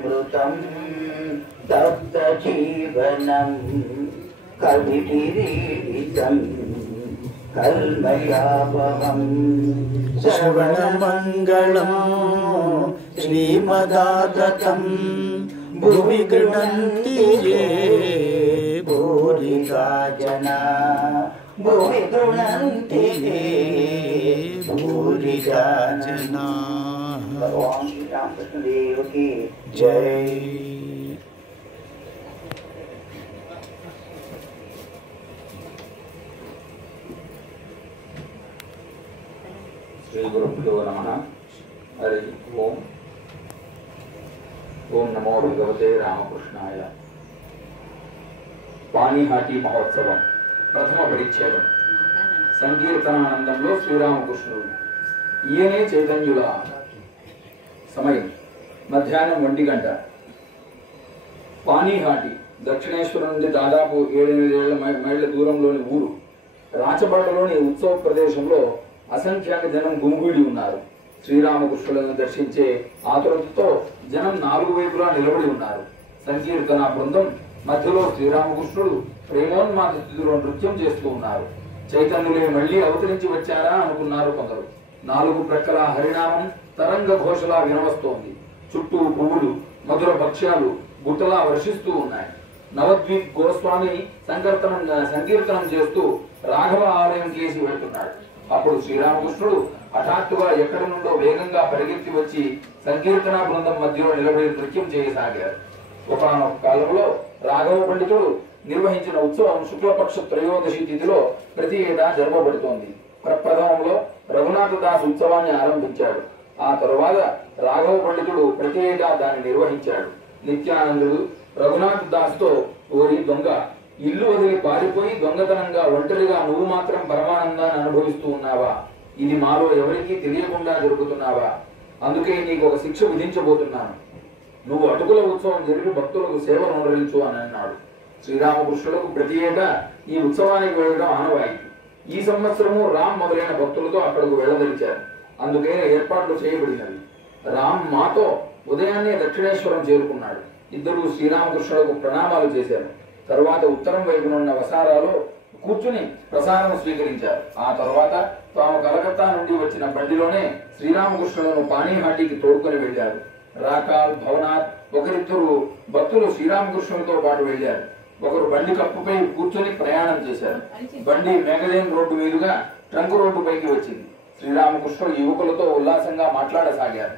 అమృతం తప్త జీవనం కవికిరీడితం కల్మషాపహం శ్రవణమంగళం శ్రీమదాతతం భువి గృహంతి యే భూరిగా జనా భువి గృహంతి యే భూరిగా జనా. భగవాన్ శ్రీ రామకృష్ణ దేవ్ की జై. శ్రీ గురుభ్యో నమః. హరి ఓం. ఓం నమో భగవతే రామకృష్ణాయ. పాణిహాటి మహోత్సవం ప్రథమ పరిచ్ఛేదం. సంకీర్తనానందంలో శ్రీరామకృష్ణుడు. ఈయనే చైతన్యుల. సమయం మధ్యాహ్నం 1 గంట. పాణిహాటి దక్షిణేశ్వరం నుండి దాదాపు 7-8 మైళ్ళ దూరంలోని ఊరు. రాచబండలోని ఉత్సవ ప్రదేశంలో అసంఖ్యాక జనం గుమిగూడి ఉన్నారు. శ్రీరామకృష్ణులను దర్శించే ఆతురతతో జనం 4 వైపులా నిలబడి ఉన్నారు. సంకీర్తన బృందం మధ్యలో శ్రీరామకృష్ణుడు ప్రేమోన్మాద స్థితిలో నృత్యం చేస్తూ ఉన్నారు. చైతన్యులే మళ్లీ అవతరించి వచ్చారా అనుకున్నారు కొందరు. 4 ప్రక్కల హరినామం తరంగ ఘోషలా వినవస్తోంది. చుట్టూ పువ్వులు, మధుర భక్ష్యాలు గుట్టలా వర్షిస్తూ ఉన్నాయి. నవద్వీప్ గోస్వామి సంకీర్తనం చేస్తూ రాఘవ ఆలయం కేసి వెళ్తున్నాడు. అప్పుడు శ్రీరామకృష్ణుడు హఠాత్తుగా ఎక్కడి నుండో వేగంగా పరిగెత్తి వచ్చి సంకీర్తన బృందం మధ్యలో నిలబడి నృత్యం చేయసాగారు. ఒకనొక కాలంలో రాఘవ పండితుడు నిర్వహించిన ఉత్సవం శుక్లపక్ష త్రయోదశి తిథిలో ప్రతి ఏటా జరపబడుతోంది. ప్రప్రథమంలో రఘునాథ దాస్ ఉత్సవాన్ని ఆరంభించాడు. ఆ తరువాత రాఘవ పండితుడు ప్రతి ఏటా దాన్ని నిర్వహించాడు. నిత్యానందుడు రఘునాథ్ దాస్ తో, ఓరి దొంగ, ఇల్లు వదిలి పారిపోయి దొంగతనంగా ఒంటరిగా నువ్వు మాత్రం పరమానందాన్ని అనుభవిస్తూ ఉన్నావా? ఇది మాలో ఎవరికీ తెలియకుండా జరుగుతున్నావా? అందుకే నీకు ఒక శిక్ష విధించబోతున్నాను. నువ్వు అటుకుల ఉత్సవం జరిగి భక్తులకు సేవను నిర్వహించు అని అన్నాడు. శ్రీరామకృష్ణులకు ప్రతి ఏటా ఈ ఉత్సవానికి వెళ్ళడం ఆనవాయితీ. ఈ సంవత్సరము రామ్ మొదలైన భక్తులతో అక్కడకు వెళ్ళదలిచారు. అందుకైన ఏర్పాట్లు చేయబడినవి. రామ్ మాతో ఉదయాన్నే దక్షిణేశ్వరం చేరుకున్నాడు. ఇద్దరు శ్రీరామకృష్ణులకు ప్రణామాలు చేశారు. తరువాత ఉత్తరం వైపునున్న వసారాలో కూర్చుని ప్రసాదం స్వీకరించారు. ఆ తర్వాత తాము కలకత్తా నుండి వచ్చిన బండిలోనే శ్రీరామకృష్ణులను పాణిహాటికి తోడుకొని వెళ్లారు. రాకాల్, భవనాథ్ ఒకరిద్దరు భక్తులు శ్రీరామకృష్ణులతో పాటు వెళ్లారు. ఒకరు బండి కప్పుపై కూర్చొని ప్రయాణం చేశారు. బండి మేఘలేన్ రోడ్డు మీదుగా ట్రంక్ రోడ్డు పైకి వచ్చింది. శ్రీరామకృష్ణుడు యువకులతో ఉల్లాసంగా మాట్లాడసాగారు.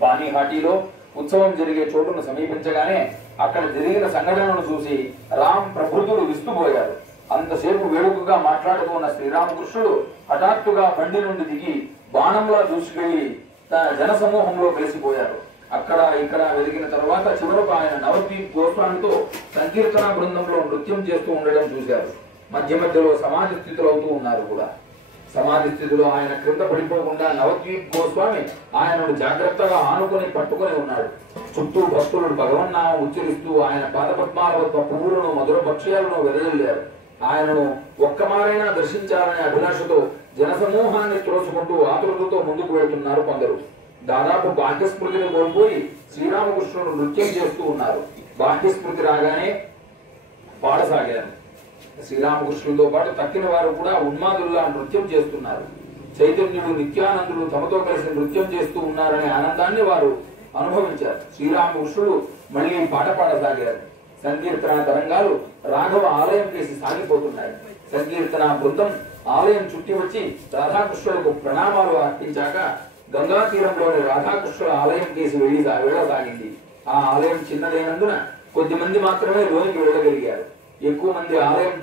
పాణిహాటిలో ఉత్సవం జరిగే చోటును సమీపించగానే అక్కడ జరిగిన సంఘటనను చూసి రామ్ ప్రభృతులు విస్తుపోయారు. అంతసేపు వేడుకగా మాట్లాడుతున్న శ్రీరామకృష్ణుడు హఠాత్తుగా బండి నుండి దిగి బాణంలా దూసుకెళ్లి తన జన సమూహంలో కలిసిపోయారు. అక్కడ ఇక్కడ వెలిగిన తరువాత చివరకు ఆయన నవద్వీప్ గోస్వామితో సంకీర్తన బృందంలో నృత్యం చేస్తూ ఉండడం చూశారు. మధ్య మధ్యలో సమాధి స్థితులు అవుతూ ఉన్నారు కూడా. సమాధి స్థితిలో ఆయన క్రింద పడిపోకుండా నవద్వీప్ గోస్వామి ఆయనను జాగ్రత్తగా ఆనుకొని పట్టుకొని ఉన్నాడు. చుట్టూ భక్తులు భగవన్నామం ఉచ్చరిస్తూ ఆయన పాదపద్మాల వద్ద పువ్వులను, మధుర భక్ష్యాలను వెదజల్లారు. ఆయనను ఒక్కమారైనా దర్శించాలనే అభిలాషతో జనసమూహాన్ని త్రోసుకుంటూ ఆతురతతో ముందుకు వెళ్తున్నారు కొందరు. దాదాపు బాహ్యస్మృతిని కోల్పోయి శ్రీరామకృష్ణుడు నృత్యం చేస్తూ ఉన్నారు. బాహ్యస్మృతి రాగానే పాడసాగారు. శ్రీరామకృష్ణులతో పాటు తక్కిన వారు కూడా ఉన్మాదుల్లా నృత్యం చేస్తున్నారు. చైతన్యుడు, నిత్యానందుడు తమతో కలిసి నృత్యం చేస్తూ ఉన్నారనే ఆనందాన్ని వారు అనుభవించారు. శ్రీరామకృష్ణుడు మళ్లీ పాట పాడసాగారు. సంకీర్తన తరంగాలు రాఘవ ఆలయం కేసి సాగిపోతున్నాయి. సంకీర్తన బృందం ఆలయం చుట్టి వచ్చి రాధాకృష్ణులకు ప్రణామాలు అర్పించాక గంగా తీరంలోని రాధాకృష్ణుల ఆలయం కేసి వెళ్ళసాగింది. ఆ ఆలయం చిన్నదైనందున కొద్ది మంది మాత్రమే లోనికి వెళ్ళగలిగారు. ఎక్కువ మంది ఆలయం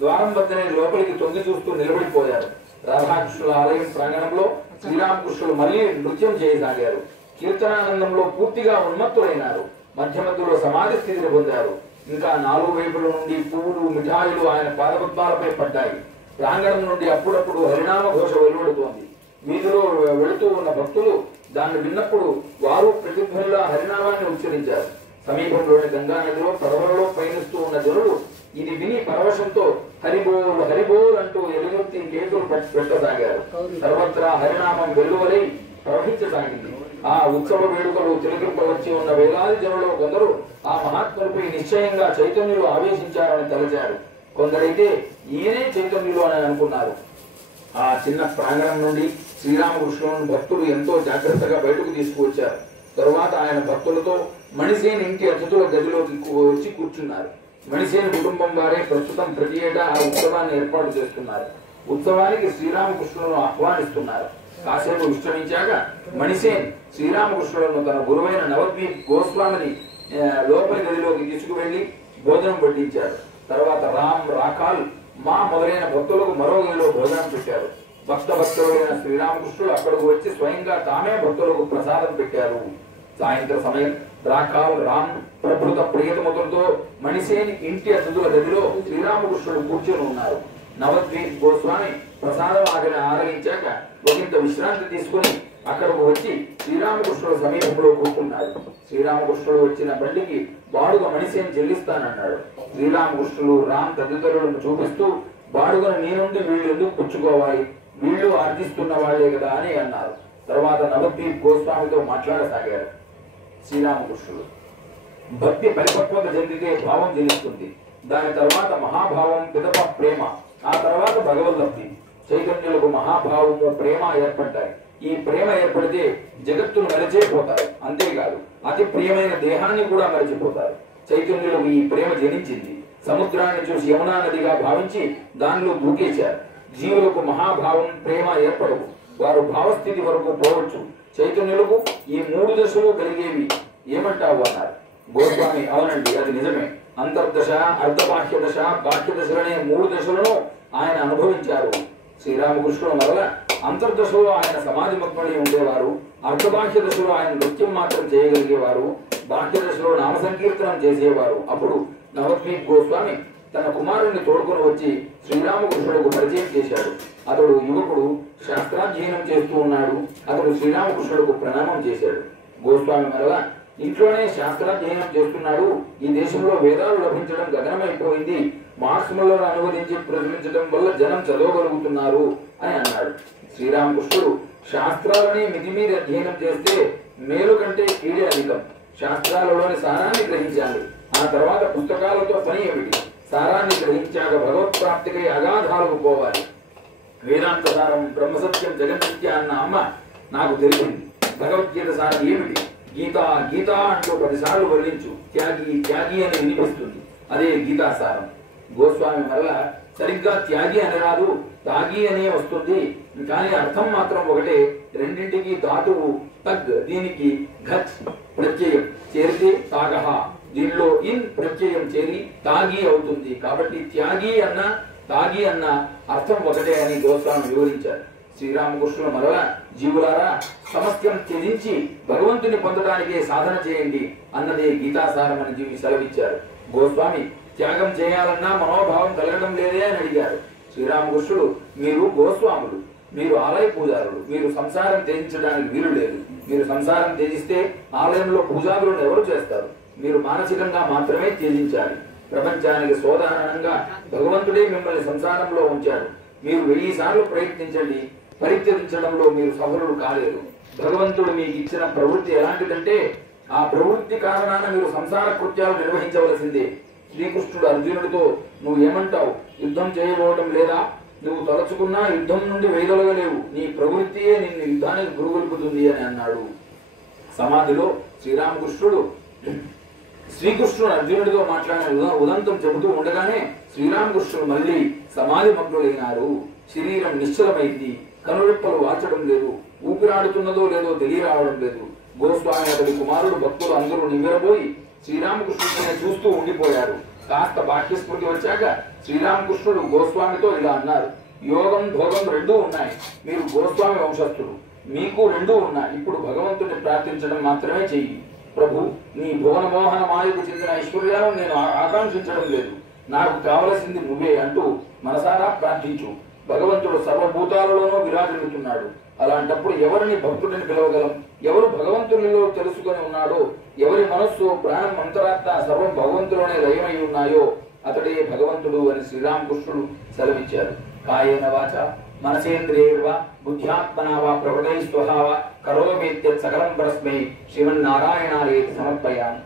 ద్వారం వద్దనే లోపలికి తొంగి చూస్తూ నిలబడిపోయారు. రాధాకృష్ణుల ఆలయం ప్రాంగణంలో శ్రీరామకృష్ణులు మళ్లీ నృత్యం చేయసాగారు. కీర్తనానందంలో పూర్తిగా ఉన్మత్తులైనారు. మధ్య మధ్యలో సమాధి స్థితిని పొందారు. ఇంకా 4 వైపుల నుండి పువ్వులు, మిఠాయిలు ఆయన పాదపద్మాలపై పడ్డాయి. ప్రాంగణం నుండి అప్పుడప్పుడు హరినామ ఘోష వెలువడుతోంది. వీధిలో వెళుతూ ఉన్న భక్తులు దాన్ని విన్నప్పుడు వారు ప్రతిధ్వనిలా హరినామాన్ని ఉచ్చరించారు. సమీపంలోని గంగా నదిలో పడవలలో పయనిస్తూ ఉన్న జనులు ఇది విని పరవశంతో హరిబోల్ హరిబోల్ అంటూ ఎలుగెత్తి కేకులు పెట్టసాగారు. సర్వత్రా హరినామం వెల్లువలై ప్రవహించసాగింది. ఆ ఉత్సవ వేడుకలు తిలకింపవచ్చి ఉన్న వేలాది జనులలో కొందరు ఆ మహాత్ములపై నిశ్చయంగా చైతన్యులు ఆవేశించారని తలచారు. కొందరైతే ఈయనే చైతన్యులు అని అనుకున్నారు. ఆ చిన్న ప్రాంగణం నుండి శ్రీరామకృష్ణులను భక్తులు ఎంతో జాగ్రత్తగా బయటకు తీసుకువచ్చారు. తరువాత ఆయన భక్తులతో మణిసేని ఇంటి అతిథుల గదిలోకి వచ్చి కూర్చున్నారు. మణిసేని కుటుంబం వారే ప్రస్తుతం ప్రతి ఏటా ఆ ఉత్సవాన్ని ఏర్పాటు చేస్తున్నారు. ఉత్సవానికి శ్రీరామకృష్ణులను ఆహ్వానిస్తున్నారు. కాసేపు విశ్రమించాక మణిసేన్ శ్రీరామకృష్ణులను తన గురువైన నవద్వీప్ గోస్వామిని లోపలి గదిలోకి తీసుకువెళ్లి భోజనం వడ్డించారు. తర్వాత రామ్, రాకాల్, మా మొదలైన భక్తులకు మరో గదిలో భోజనం పెట్టారు. భక్తులైన శ్రీరామకృష్ణుడు అక్కడకు వచ్చి స్వయంగా తామే భక్తులకు ప్రసాదం పెట్టారు. సాయంత్రం సమయం రాకాల్, రామ్ ప్రభుత్వ ప్రియతమతులతో మణిసేని ఇంటి అతిథుల గదిలో శ్రీరామకృష్ణుడు కూర్చొని ఉన్నారు. నవద్వీప్ గోస్వామి ప్రసాదం ఆరగించాక ఒకంత విశ్రాంతి తీసుకుని అక్కడకు వచ్చి శ్రీరామకృష్ణుడు సమీపంలో కూర్చున్నాడు. శ్రీరామకృష్ణుడు వచ్చిన బండికి బాడుగ మణిసేని చెల్లిస్తానన్నాడు. శ్రీరామకృష్ణుడు, రామ్ తదితరులను చూపిస్తూ బాడుగను నీ నుండి వీళ్ళు ఎందుకు పుచ్చుకోవాలి, వీళ్ళు ఆర్జిస్తున్న వాళ్లే కదా అని అన్నారు. తర్వాత నవద్వీప్ గోస్వామితో మాట్లాడసాగారు. శ్రీరామకృష్ణుడు భక్తి పరిపక్వత చెందితే భావం జనిస్తుంది. దాని తర్వాత మహాభావం, పిదప ప్రేమ, ఆ తర్వాత భగవద్భక్తి. చైతన్యులకు మహాభావము, ప్రేమ ఏర్పడ్డాయి. ఈ ప్రేమ ఏర్పడితే జగత్తును మరిచిపోతారు. అంతేకాదు అతి ప్రియమైన దేహాన్ని కూడా మరిచిపోతారు. చైతన్యులకు ఈ ప్రేమ జనించింది. సముద్రాన్ని చూసి యమునా నదిగా భావించి దానిలో దూకేశారు. జీవులకు మహాభావం, ప్రేమ ఏర్పడవు. వారు భావస్థితి వరకు పోవచ్చు. చైతన్యులకు ఈ 3 దశలు కలిగేవి. ఏమంటావు అన్నారు. గోస్వామి, అవునండి, అది నిజమే. అంతర్దశ, అర్ధబాహ్య దశ, బాహ్య దశలనే 3 దశలను ఆయన అనుభవించారు. శ్రీరామకృష్ణుడు మరల అంతర్దశలో ఆయన సమాధి మగ్నుడై ఉండేవారు. అర్ధబాహ్య దశలో ఆయన నృత్యం మాత్రం చేయగలిగేవారు. బాహ్య దశలో నామ సంకీర్తనం చేసేవారు. అప్పుడు నవద్వీప్ గోస్వామి తన కుమారుణ్ణి తోడుకుని వచ్చి శ్రీరామకృష్ణుడికి పరిచయం చేశాడు. అతడు యువకుడు, శాస్త్రాధ్యయనం చేస్తూ ఉన్నాడు. అతడు శ్రీరామకృష్ణుడికి ప్రణామం చేశాడు. గోస్వామి మరల ఇంట్లోనే శాస్త్రాధ్యయనం చేస్తున్నాడు. ఈ దేశంలో వేదాలు లభించడం గగనమైపోయింది. మార్క్స్లలో అనువదించి ప్రచురించడం వల్ల జనం చదవగలుగుతున్నారు అని అన్నాడు. శ్రీరామకృష్ణుడు, శాస్త్రాలని మితిమీరి అధ్యయనం చేస్తే మేలు కంటే కీడే అధికం. శాస్త్రాలలోని సారాన్ని గ్రహించాలి. ఆ తర్వాత పుస్తకాలతో పని ఏమిటి? సారాన్ని గ్రహించాక భగవత్ప్రాప్తికై అగాధాలకు పోవాలి. వేదాంత సారం, బ్రహ్మసత్యం, జగన్మిథ్య అన్న అమ్మ నాకు తెలిసింది. భగవద్గీత సారం ఏమిటి? గీత గీత అంటూ 10 సార్లు వర్ణించు. త్యాగి త్యాగి అని వినిపిస్తుంది. అదే గీతాసారం. గోస్వామి వల్ల సరిగ్గా త్యాగి అని రాదు, తాగి అనే వస్తుంది. కానీ అర్థం మాత్రం ఒకటే. రెండింటికి ధాతువు తగ్, దీనికి ఘచ్ ప్రత్యయం చేరితే తాగహ, దీనిలో ఇన్ ప్రత్యయం చేరి తాగి అవుతుంది. కాబట్టి త్యాగి అన్న తాగి అన్న అర్థం ఒకటే అని గోస్వామి వివరించారు. శ్రీరామకృష్ణుడు మరల, జీవులారా, సమస్తం త్యజించి భగవంతుని పొందడానికే సాధన చేయండి అన్నదే గీతాసారం అని జీవి సెలవిచ్చారు. గోస్వామి త్యాగం చేయాలన్నా మనోభావం కలగడం లేదే అని అడిగారు. శ్రీరామకృష్ణుడు, మీరు గోస్వాములు, మీరు ఆలయ పూజారులు, మీరు సంసారం త్యజించడానికి వీలు లేదు. మీరు సంసారం త్యజిస్తే ఆలయంలో పూజారులను ఎవరు చేస్తారు? మీరు మానసికంగా మాత్రమే త్యజించాలి. ప్రపంచానికి సోదాహరణంగా భగవంతుడే మిమ్మల్ని సంసారంలో ఉంచాడు. మీరు 1000 సార్లు ప్రయత్నించండి, పరిత్యజించడంలో మీరు సఫలుడు కాలేరు. భగవంతుడు మీకు ఇచ్చిన ప్రవృత్తి ఎలాంటిదంటే ఆ ప్రవృత్తి కారణాన మీరు సంసార కృత్యాలు నిర్వహించవలసిందే. శ్రీకృష్ణుడు అర్జునుడితో, నువ్వు ఏమంటావు? యుద్ధం చేయబోవటం లేదా? నువ్వు తలచుకున్నా యుద్ధం నుండి వైదొలగలేవు. నీ ప్రవృత్తియే నిన్ను యుద్ధానికి గురుగొల్పుతుంది అని అన్నాడు. సమాధిలో శ్రీకృష్ణుడు అర్జునుడితో మాట్లాడిన ఉదంతం చెబుతూ ఉండగానే శ్రీరామకృష్ణుడు మళ్ళీ సమాధి మగ్నులైనారు. శరీరం నిశ్చలమైంది. కనురెప్పలు వాచడం లేదు. ఊపిరాడుతున్నదో లేదో తెలియరావడం లేదు. గోస్వామి, అతడి కుమారుడు, భక్తులు అందరూ నివ్వెరబోయి శ్రీరామకృష్ణుడిని చూస్తూ ఉండిపోయారు. కాస్త బాహ్యస్ఫూర్తి వచ్చాక శ్రీరామకృష్ణుడు గోస్వామితో ఇలా అన్నారు. యోగం భోగం 2 ఉన్నాయి. మీరు గోస్వామి వంశస్థుడు, మీకు 2 ఉన్నాయి. ఇప్పుడు భగవంతుడిని ప్రార్థించడం మాత్రమే చెయ్యి. ప్రభు, నీ భువన మోహన మాయకు చెందిన ఐశ్వర్యాలను నేను ఆకాంక్షించడం లేదు. నాకు కావలసింది నువ్వే అంటూ మనసారా ప్రార్థించు. భగవంతుడు సర్వభూతాలలోనూ విరాజిల్లుతున్నాడు. అలాంటప్పుడు ఎవరిని భక్తుడిని పిలవగలం? ఎవరు భగవంతునిలో తెలుసుకొని ఉన్నాడో, ఎవరి మనస్సు, ప్రాణం, అంతరాత్మ సర్వం భగవంతులోనే లయమై ఉన్నాయో అతడే భగవంతుడు అని శ్రీరామకృష్ణుడు సెలవిచ్చారు. కాయేన వాచ మనసేంద్రియైర్వా బుద్ధ్యాత్మనా వా ప్రకృతై స్వహా వా కరోమీత్యత్ సకలం పరస్మై శ్రీమన్నారాయణాయేతి సమర్పయామి.